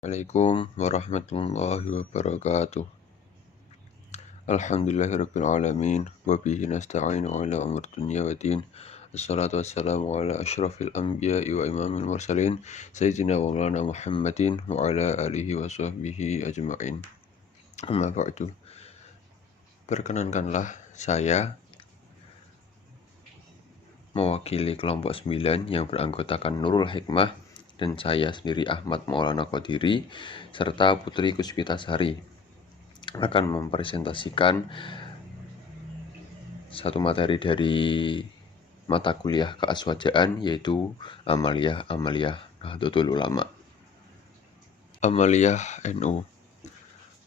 Assalamualaikum warahmatullahi wabarakatuh. Alhamdulillahirabbil alamin wa bihi nasta'inu ala umur dunya waddin. Assalatu wassalamu ala asyrafil anbiya'i wa imamil mursalin sayyidina wa maulana Muhammadin wa ala alihi wa sahbihi ajma'in. Amma ba'du. Perkenankanlah saya mewakili kelompok 9 yang beranggotakan Nurul Hikmah dan saya sendiri Ahmad Maulana Qadiri serta Putri Kuspitasari akan mempresentasikan satu materi dari mata kuliah keaswajaan, yaitu Amaliyah Nahdlatul Ulama. Amaliyah NU.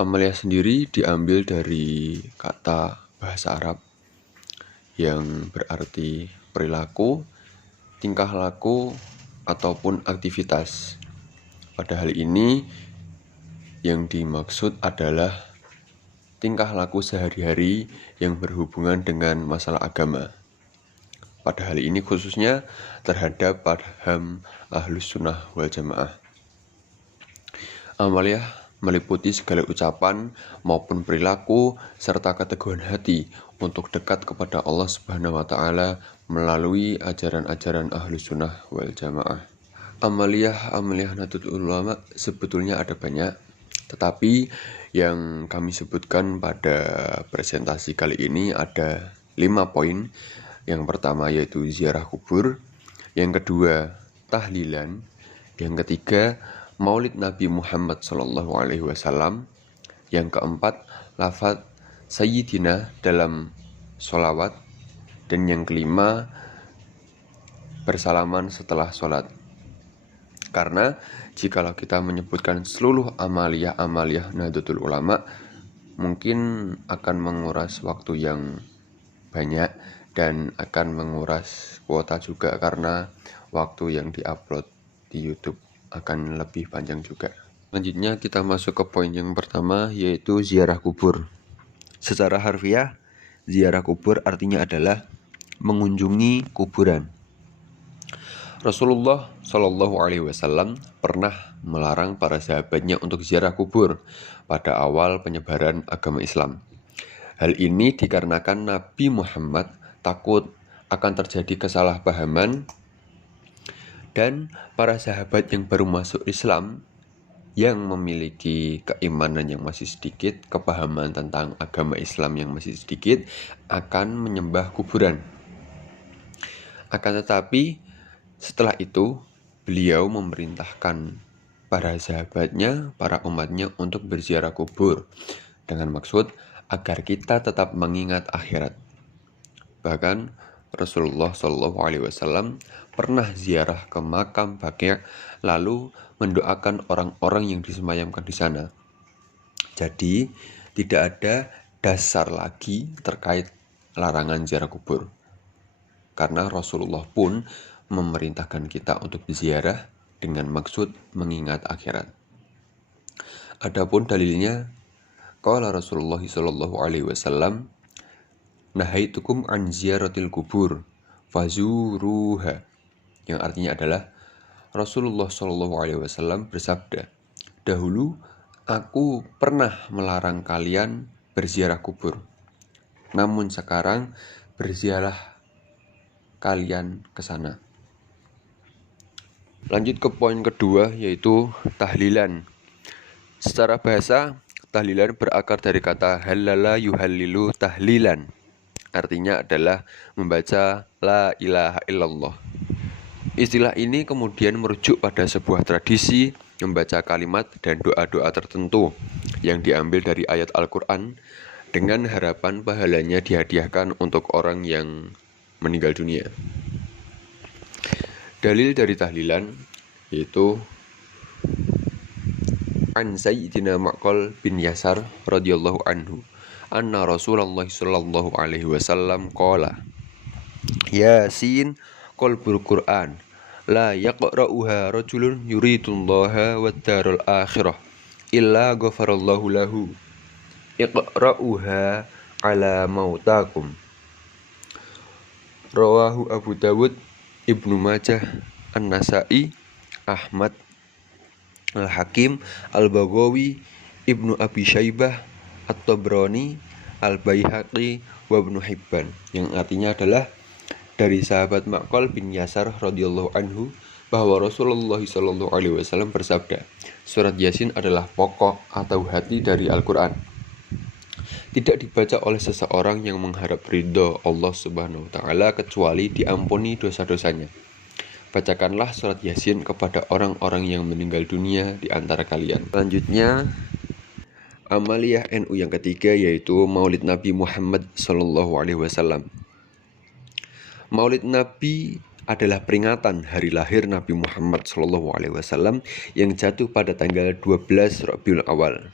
Amaliyah sendiri diambil dari kata bahasa Arab yang berarti perilaku, tingkah laku, ataupun aktivitas. Pada hal ini yang dimaksud adalah tingkah laku sehari-hari yang berhubungan dengan masalah agama. Pada hal ini khususnya terhadap paham Ahlus Sunnah wal Jamaah. Amaliyah meliputi segala ucapan maupun perilaku serta keteguhan hati untuk dekat kepada Allah Subhanahu wa Ta'ala melalui ajaran-ajaran Ahlus Sunnah wal Jamaah. Amaliyah Nahdlatul Ulama sebetulnya ada banyak, tetapi yang kami sebutkan pada presentasi kali ini ada 5 poin. Yang pertama yaitu ziarah kubur, yang kedua tahlilan, yang ketiga Maulid Nabi Muhammad SAW, yang keempat lafaz Sayyidina dalam sholawat, dan yang kelima bersalaman setelah sholat. Karena jikalau kita menyebutkan seluruh amaliyah Nahdlatul Ulama, mungkin akan menguras waktu yang banyak dan akan menguras kuota juga, karena waktu yang diupload di YouTube akan lebih panjang juga. Selanjutnya kita masuk ke poin yang pertama, yaitu ziarah kubur. Secara harfiah, ziarah kubur artinya adalah mengunjungi kuburan. Rasulullah Shallallahu Alaihi Wasallam pernah melarang para sahabatnya untuk ziarah kubur pada awal penyebaran agama Islam. Hal ini dikarenakan Nabi Muhammad takut akan terjadi kesalahpahaman dan para sahabat yang baru masuk Islam yang memiliki keimanan yang masih sedikit, kepahaman tentang agama Islam yang masih sedikit, akan menyembah kuburan. Akan tetapi setelah itu beliau memerintahkan para sahabatnya, para umatnya untuk berziarah kubur dengan maksud agar kita tetap mengingat akhirat. Bahkan Rasulullah SAW pernah ziarah ke makam Baqi' lalu mendoakan orang-orang yang disemayamkan di sana. Jadi tidak ada dasar lagi terkait larangan ziarah kubur, karena Rasulullah pun memerintahkan kita untuk berziarah dengan maksud mengingat akhirat. Adapun dalilnya, qala Rasulullah sallallahu alaihi wasallam, nahaitukum an ziyaratil kubur fazuruha, yang artinya adalah Rasulullah sallallahu alaihi wasallam bersabda, dahulu aku pernah melarang kalian berziarah kubur, namun sekarang berziarah kalian ke sana. Lanjut ke poin kedua, yaitu tahlilan. Secara bahasa, tahlilan berakar dari kata halala yuhallilu tahlilan. Artinya adalah membaca la ilaha illallah. Istilah ini kemudian merujuk pada sebuah tradisi membaca kalimat dan doa-doa tertentu yang diambil dari ayat Al-Quran dengan harapan pahalanya dihadiahkan untuk orang yang meninggal dunia. Dalil dari tahlilan yaitu an Sayyidina Ma'qal bin Yasar radhiyallahu anhu anna Rasulullah sallallahu alaihi wasallam qala Yasin qalbul Qur'an la yaqra'uha rajulun yuridullaha wad darul akhirah illa ghafarallahu lahu iqra'uha ala mautakum. Rawahu Abu Dawud, Ibnu Majah, An-Nasa'i, Ahmad, Al-Hakim, Al-Baghawi, Ibnu Abi Syaibah, At-Tabrani, Al-Baihaqi, wa Ibnu Hibban, yang artinya adalah dari sahabat Ma'qal bin Yasar radhiyallahu anhu bahwa Rasulullah sallallahu alaihi wasallam bersabda, surat Yasin adalah pokok atau hati dari Al-Qur'an. Tidak dibaca oleh seseorang yang mengharap ridho Allah Subhanahu wa taala kecuali diampuni dosa-dosanya. Bacakanlah surat Yasin kepada orang-orang yang meninggal dunia di antara kalian. Selanjutnya, amaliyah NU yang ketiga yaitu Maulid Nabi Muhammad sallallahu alaihi wasallam. Maulid Nabi adalah peringatan hari lahir Nabi Muhammad SAW yang jatuh pada tanggal 12 Rabiul Awal.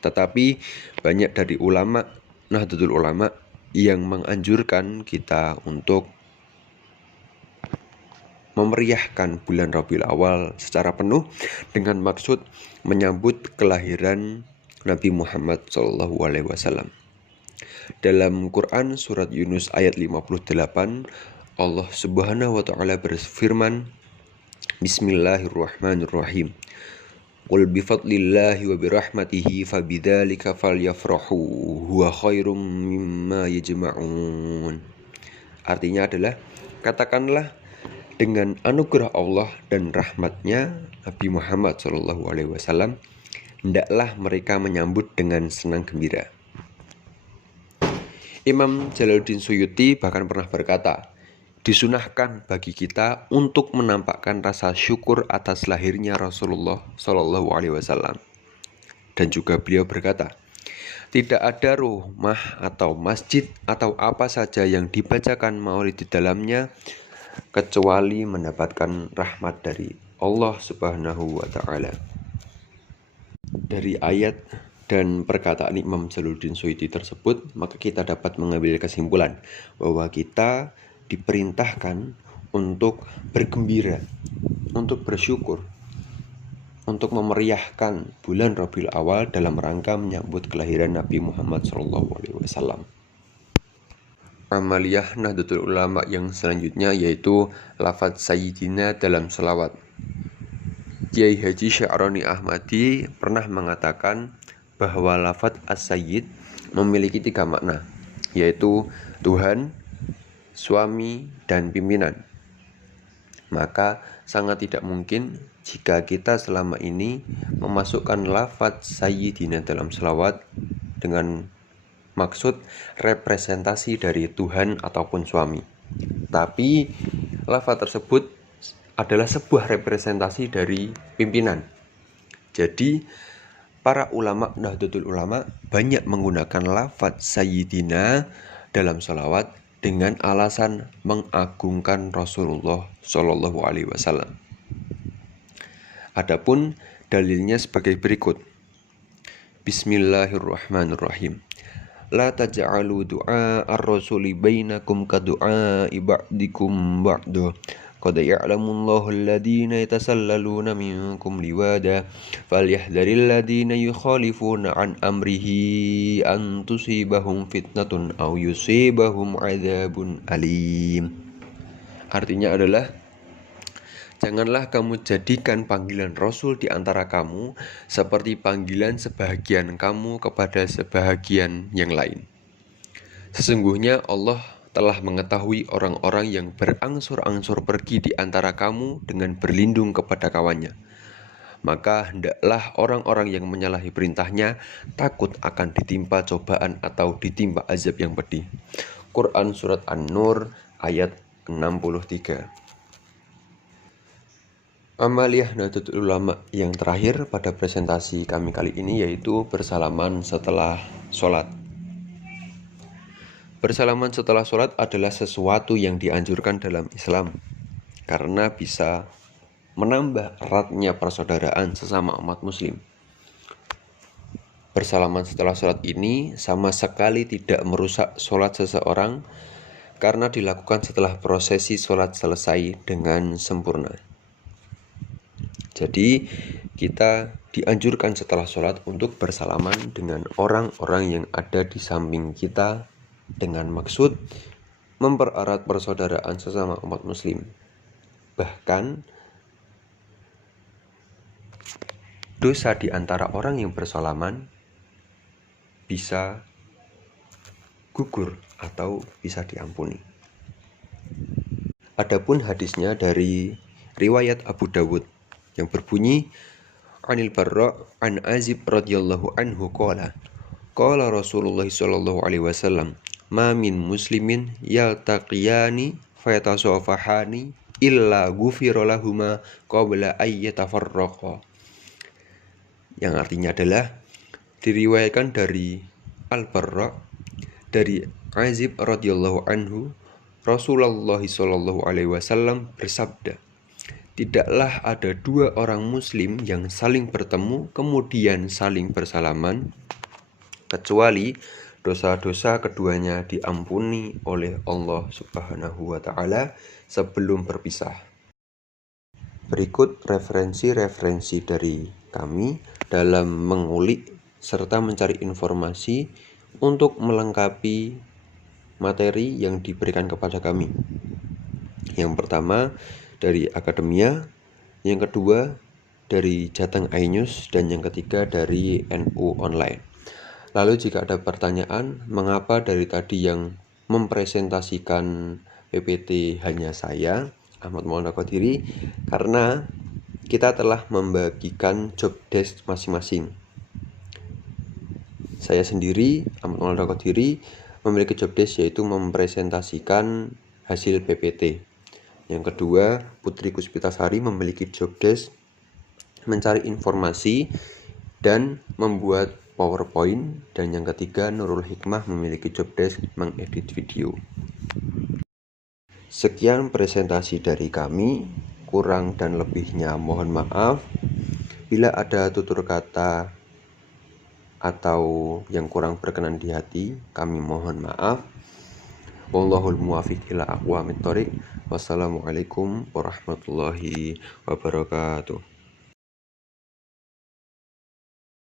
Tetapi banyak dari ulama, Nahdlatul Ulama, yang menganjurkan kita untuk memeriahkan bulan Rabiul Awal secara penuh dengan maksud menyambut kelahiran Nabi Muhammad SAW. Dalam Quran surat Yunus ayat 58, Allah Subhanahu wa taala berfirman, Bismillahirrahmanirrahim. Qul bifadlillahi wa birahmatihi fabidzalika falyafrahu huwa khairum mimma yajma'un. Artinya adalah, katakanlah dengan anugerah Allah dan rahmatnya Nabi Muhammad SAW, hendaklah mereka menyambut dengan senang gembira. Imam Jalaluddin Suyuti bahkan pernah berkata, disunahkan bagi kita untuk menampakkan rasa syukur atas lahirnya Rasulullah Shallallahu Alaihi Wasallam. Dan juga beliau berkata, tidak ada rumah atau masjid atau apa saja yang dibacakan maulid di dalamnya kecuali mendapatkan rahmat dari Allah Subhanahu wa taala. Dari ayat dan perkataan Imam Jalaluddin Suyuti tersebut, maka kita dapat mengambil kesimpulan bahwa kita diperintahkan untuk bergembira, untuk bersyukur, untuk memeriahkan bulan Rabiul Awal dalam rangka menyambut kelahiran Nabi Muhammad SAW. Amaliyah Nahdlatul Ulama yang selanjutnya yaitu lafadz Sayyidina dalam selawat. Kiai Haji Sya'roni Ahmadi pernah mengatakan bahwa lafadz as-sayyid memiliki 3 makna, yaitu Tuhan, suami, dan pimpinan. Maka sangat tidak mungkin jika kita selama ini memasukkan lafadz sayyidina dalam selawat dengan maksud representasi dari Tuhan ataupun suami. Tapi lafadz tersebut adalah sebuah representasi dari pimpinan. Jadi para ulama Nahdlatul Ulama banyak menggunakan lafadz sayyidina dalam salawat dengan alasan mengagungkan Rasulullah Shallallahu Alaihi Wasallam. Adapun dalilnya sebagai berikut. Bismillahirrahmanirrahim. La taj'alu du'a ar-rasuli bainakum ka du'a'i ba'dikum ba'da. Qad ya'lamullahu alladhina yatasallaluna minkum liwada falyahdharil ladhina yukhalifuna an amrihi an tusibahum fitnatun aw yusibahum adzabun alim. Artinya adalah, janganlah kamu jadikan panggilan Rasul di antara kamu seperti panggilan sebahagian kamu kepada sebahagian yang lain. Sesungguhnya Allah telah mengetahui orang-orang yang berangsur-angsur pergi di antara kamu dengan berlindung kepada kawannya. Maka hendaklah orang-orang yang menyalahi perintahnya takut akan ditimpa cobaan atau ditimpa azab yang pedih. Quran Surat An-Nur ayat 63. Amaliyah Nahdlatul Ulama yang terakhir pada presentasi kami kali ini yaitu bersalaman setelah sholat. Bersalaman setelah sholat adalah sesuatu yang dianjurkan dalam Islam karena bisa menambah eratnya persaudaraan sesama umat muslim. Bersalaman setelah sholat ini sama sekali tidak merusak sholat seseorang karena dilakukan setelah prosesi sholat selesai dengan sempurna. Jadi kita dianjurkan setelah sholat untuk bersalaman dengan orang-orang yang ada di samping kita dengan maksud mempererat persaudaraan sesama umat muslim. Bahkan dosa di antara orang yang bersalaman bisa gugur atau bisa diampuni. Adapun hadisnya dari riwayat Abu Dawud yang berbunyi Anil Barra an Azib radhiyallahu anhu qala Rasulullah sallallahu alaihi wasallam ma min muslimin yaltaqiyani fayatasafahani illa ghufira lahuma qabla ay yatafarraqa. Yang artinya adalah diriwayatkan dari Al-Barra dari Azib radhiyallahu anhu, Rasulullah sallallahu alaihi wasallam bersabda, tidaklah ada dua orang muslim yang saling bertemu kemudian saling bersalaman kecuali dosa-dosa keduanya diampuni oleh Allah Subhanahu wa taala sebelum berpisah. Berikut referensi-referensi dari kami dalam mengulik serta mencari informasi untuk melengkapi materi yang diberikan kepada kami. Yang pertama dari Akademia, yang kedua dari Jateng iNews, dan yang ketiga dari NU Online. Lalu jika ada pertanyaan, mengapa dari tadi yang mempresentasikan PPT hanya saya, Ahmad Maulana Qadiri? Karena kita telah membagikan job desk masing-masing. Saya sendiri, Ahmad Maulana Qadiri, memiliki job desk yaitu mempresentasikan hasil PPT. Yang kedua, Putri Kuspitasari memiliki job desk mencari informasi dan membuat PowerPoint, dan yang ketiga Nurul Hikmah memiliki job desk mengedit video. Sekian presentasi dari kami, kurang dan lebihnya mohon maaf. Bila ada tutur kata atau yang kurang berkenan di hati, kami mohon maaf. Wallahul muwaffiq ila aqwamit thoriq. Wassalamualaikum warahmatullahi wabarakatuh.